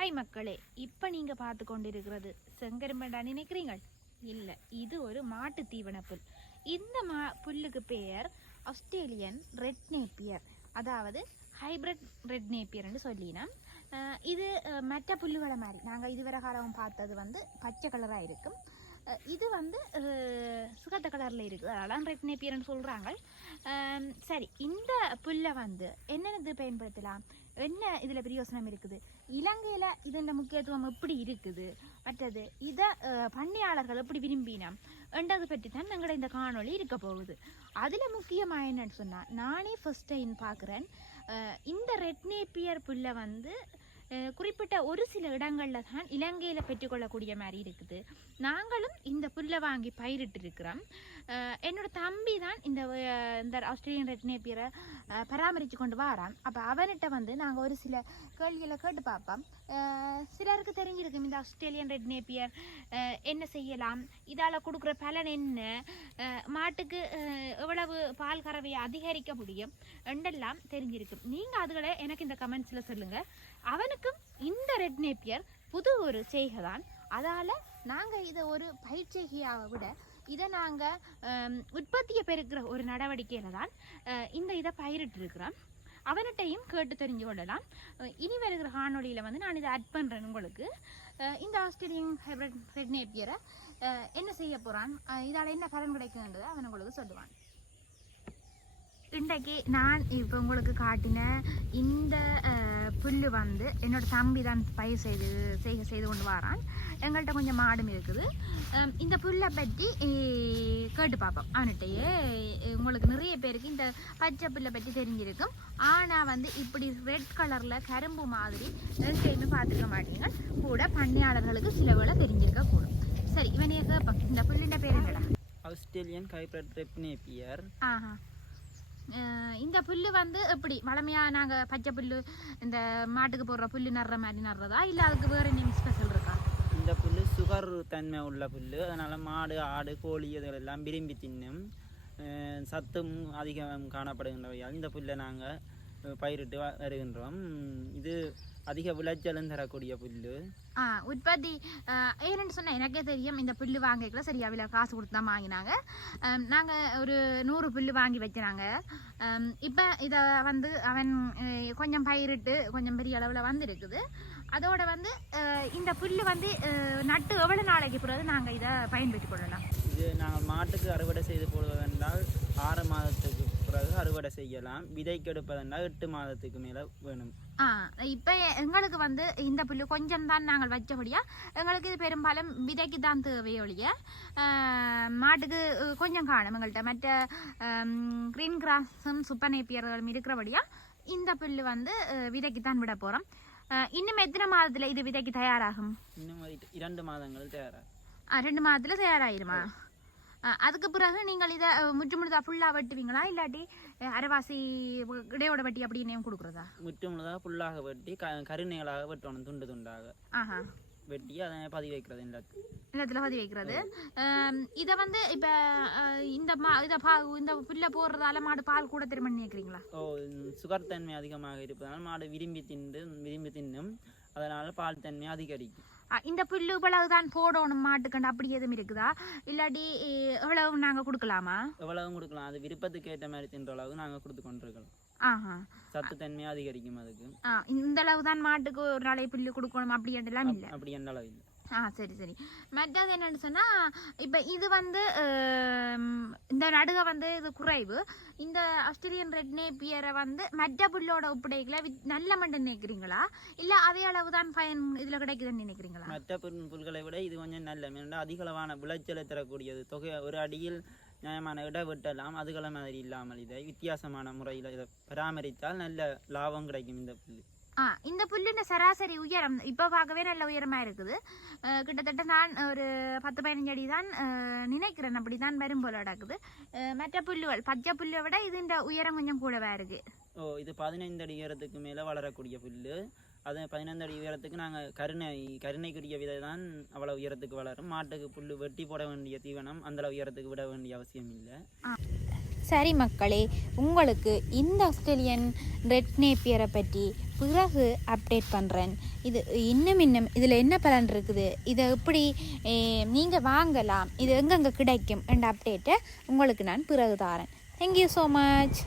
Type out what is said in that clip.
Hi மக்களே இப்போ நீங்க பார்த்து கொண்டிருக்கிறது செங்கரும்பண்டா நினைக்கிறீங்க இல்லை இது ஒரு மாட்டு தீவன புல். இந்த மா புல்லுக்கு பெயர் ஆஸ்திரேலியன் ரெட் நேப்பியர். அதாவது ஹைபிரிட் ரெட் நேப்பியர்னு சொல்லினோம் இது மற்ற புல்லுகளை மாதிரி. நாங்கள் இதுவரை காலம் பார்த்தது வந்து பச்சை கலராக இருக்கும். இது வந்து சுகத்த கலரில் இருக்குது. அதெல்லாம் ரெட் நேப்பியர்னு சொல்கிறாங்க சரி இந்த புல்லை வந்து என்னென்னது பயன்படுத்தலாம்? என்ன இதில் பிரயோசனம் இருக்குது? இலங்கையில் இதன் முக்கியத்துவம் எப்படி இருக்குது? மற்றது இதை பண்ணையாளர்கள் எப்படி விரும்பினோம் என்றது பற்றி தான் எங்களோட இந்த காணொளி இருக்க போகுது. அதில் முக்கியமாக என்னன்னு சொன்னால் நானே ஃபஸ்ட் டைம் பார்க்குறேன். இந்த ரெட்னேப்பியர் புல்லை வந்து குறிப்பிட்ட ஒரு சில இடங்களில் தான் இலங்கையில் பெற்றுக்கொள்ளக்கூடிய மாதிரி இருக்குது. நாங்களும் இந்த புல்லை வாங்கி பயிரிட்டு இருக்கிறோம் என்னோட தம்பி தான் இந்த இந்த ஆஸ்திரேலியன் ரெட் நேப்பியரை பராமரித்து கொண்டு வரான். அப்போ அவன்கிட்ட வந்து நாங்கள் ஒரு சில கேள்விகளை கேட்டு பார்ப்போம். சிலருக்கு தெரிஞ்சிருக்கும் இந்த ஆஸ்திரேலியன் ரெட் நேப்பியர் என்ன செய்யலாம் இதால் கொடுக்குற பலன் என்ன மாட்டுக்கு எவ்வளவு பால் கறவையை அதிகரிக்க முடியும் என்றெல்லாம் தெரிஞ்சிருக்கும். நீங்கள் அதுகளை எனக்கு இந்த கமெண்ட்ஸில் சொல்லுங்கள் அவனுக்கு அவனுக்கும் இந்த ரெட் நேப்பியர் புது ஒரு செய்கை தான் அதால் நாங்கள் இதை ஒரு பயிற்சிகையாக விட இதை நாங்கள் உற்பத்தியை பெருக்கிற ஒரு நடவடிக்கையில் தான் இந்த இதை பயிரிட்டிருக்கிறோம். அவர்கிட்டையும் கேட்டு தெரிஞ்சு கொள்ளலாம். இனி வருகிற காணொளியில் வந்து நான் இதை அட் பண்ணுறேன் உங்களுக்கு. இந்த ஆஸ்திரேலியன் ஹைப்ரிட் ரெட் நேப்பியரை என்ன செய்ய போகிறான் இதால் என்ன பலன் கிடைக்குன்றதை அவன் உங்களுக்கு சொல்லுவான். இன்றைக்கு நான் இப்போ உங்களுக்கு காட்டின இந்த புல்லு வந்து என்னோட தம்பி தான் பயிர் செய்து செய்க செய்து கொண்டு வரான். எங்கள்கிட்ட கொஞ்சம் மாடும் இருக்குது. இந்த புல்லை பற்றி கேட்டு பார்ப்போம் அவன்கிட்டயே உங்களுக்கு நிறைய பேருக்கு இந்த பச்சை புல்லை பற்றி தெரிஞ்சிருக்கும். ஆனால் வந்து இப்படி ரெட் கலரில் கரும்பு மாதிரி எங்கேயுமே பார்த்துக்க மாட்டீங்க. கூட பண்ணையாளர்களுக்கு சில வேளை தெரிஞ்சிருக்க கூடும். சரி இவனைய கேட்போம் இந்த புல்லிൻ്റെ பேர் என்னடா? ஆஸ்திரேலியன் ஹைப்ரிட் ரெப்னேப்பியர் ஆஹா. இந்த புல்லு வந்து எப்படி? வளமையாக நாங்கள் பச்சை புல்லு இந்த மாட்டுக்கு போடுற புல்லு நடுற மாதிரி நடுறதா? இல்லை அதுக்கு வேற என்ன ஸ்பெஷல் இருக்கா? இந்த புல் சுகர் தன்மை உள்ள புல் அதனால் மாடு ஆடு கோழி இதெல்லாம் விரும்பி தின்னும். சத்தும் அதிகம் காணப்படுகின்றவையால் இந்த புல்லை நாங்கள் பயிரிட்டு வருகின்றோம். இது அதிக விளைச்சலும் தரக்கூடிய புல் ஆ உற்பத்தி ஏன்னு சொன்னா எனக்கே தெரியும் இந்த புல்லு வாங்கிக்கல சரியா விலை காசு கொடுத்து தான் வாங்கினாங்க. அம், நாங்க ஒரு நூறு புல்லு வாங்கி வச்சினாங்க அம், இப்ப இத வந்து அவன் கொஞ்சம் பயிரிட்டு கொஞ்சம் பெரிய அளவுல வந்திருக்குது. அதோட வந்து இந்த புல்லு வந்து நட்டு எவ்வளவு நாளைக்கு பிறகு நாங்க இதை பயன்படுத்திக் கொள்ளலாம்? இது நாங்கள் மாட்டுக்கு அறுவடை செய்து போடுவதென்றால் ஆறு மாதத்துக்கு பிறகு அறுவடை செய்யலாம். விதைக்கு எடுப்பதென்றால் எட்டு மாதத்துக்கு மேலே வேணும். இப்போ எங்களுக்கு வந்து இந்த புல்லு கொஞ்சம் தான் நாங்கள் வச்சபடியா எங்களுக்கு இது பெரும்பாலும் விதைக்கு தான் தேவையொழிய மாட்டுக்கு கொஞ்சம் காணும் எங்கள்கிட்ட மற்ற க்ரீன் கிராஸும் சூப்பர் நேப்பியர்களும் இருக்கிறபடியா இந்த புல்லு வந்து விதைக்கு தான் விட போகிறோம் இன்னும் எத்தனை மாதத்தில் இது விதைக்கு தயாராகும்? இன்னும் இரண்டு மாதங்கள் தயாராக ஆ, ரெண்டு மாதத்தில் தயாராகிருமா அதுக்கு பிறகு நீங்கள் இதை முற்று முழுதா ஃபுல்லாக வெட்டுவீங்களா? இல்லாட்டி அரைவாசி இடையோட வெட்டி அப்படின்னு கொடுக்குறதா? முற்றுமுழுதாக புல்லாக வெட்டி க கருணைகளாக வெட்டணும் துண்டு துண்டாக. ஆஹா. வெட்டி அதை பதிவு வைக்கிறது எல்லாத்துக்கும் நிலத்துல பதிவு வைக்கிறது. இதை வந்து இப்போ இந்த மா இதை பா இந்த புல்லை போடுறதால மாடு பால் கூட திரும்ப நினைக்கிறீங்களா ஓ சுகர் தன்மை அதிகமாக இருப்பதனால் மாடு விரும்பி தின்று விரும்பி தின்னும். அதனால் பால் தன்மை அதிகரிக்கும். இந்த புல்லு இவ்வளவு தான் போடணும் மாட்டுக்கண்டு அப்படி எதுவும் இருக்குதா? இல்லாட்டி எவ்வளவு நாங்கள் கொடுக்கலாமா? எவ்வளவும் கொடுக்கலாம். அது விருப்பத்துக்கு ஏற்ற மாதிரி தின்ற அளவு நாங்கள் கொடுத்து கொண்டிருக்கலாம் சத்து தன்மை அதிகரிக்கும் அதுக்கு. ஆ இந்த அளவு தான் மாட்டுக்கு ஒரு நாளை புல்லு கொடுக்கணும் அப்படின்றலாம் இல்லை. அப்படி எந்த அளவு இல்லை. ஆ சரி சரி. மற்றது என்னன்னு சொன்னால் இப்போ இது வந்து நடுக வந்து இது குறைவு. இந்த ஆஸ்திரேலியன் ரெட் நேப்பியரை வந்து மற்ற புல்லோட ஒப்படைக்கல நல்ல மண்டு நினைக்கிறீங்களா இல்லை அதே அளவு தான் பயன் இதில் கிடைக்குதுன்னு நினைக்கிறீங்களா? மற்ற புல் புல்களை விட இது கொஞ்சம் நல்ல ஏனென்றால் அதிகளவான விளைச்சலை தரக்கூடியது. தொகை ஒரு அடியில் நியாயமான இட வெட்டலாம். அதுகள மாதிரி இல்லாமல் இதை வித்தியாசமான முறையில் இதை பராமரித்தால் நல்ல லாபம் கிடைக்கும் இந்த புல் ஆ இந்த புல்லுன்ற சராசரி உயரம் இப்போ பார்க்கவே நல்ல உயரமாக இருக்குது. கிட்டத்தட்ட நான் ஒரு பத்து பதினஞ்சு அடி தான் நினைக்கிறேன். அப்படி தான் வரும் போல நடக்குது. மற்ற புல்லுகள் பச்சை புல்லை விட இதுன்ற உயரம் கொஞ்சம் கூடவா இருக்குது ஓ இது பதினைந்து அடி உயரத்துக்கு மேலே வளரக்கூடிய புல் அது பதினைந்து அடி உயரத்துக்கு நாங்கள் கருணை கருணைக்குரிய விதை தான் அவ்வளோ உயரத்துக்கு வளரும். மாட்டுக்கு புல் வெட்டி போட வேண்டிய தீவனம் அந்த உயரத்துக்கு விட வேண்டிய அவசியம் இல்லை. சரி மக்களே உங்களுக்கு இந்த ஆஸ்திரேலியன் ரெட் நேப்பியரை பற்றி பிறகு அப்டேட் பண்ணுறேன் இது இன்னும் இன்னும் இதில் என்ன பலன் இருக்குது? இதை எப்படி நீங்கள் வாங்கலாம்? இது எங்கெங்கே கிடைக்கும்? என்ற அப்டேட்டை உங்களுக்கு நான் பிறகு தாரேன். Thank you so much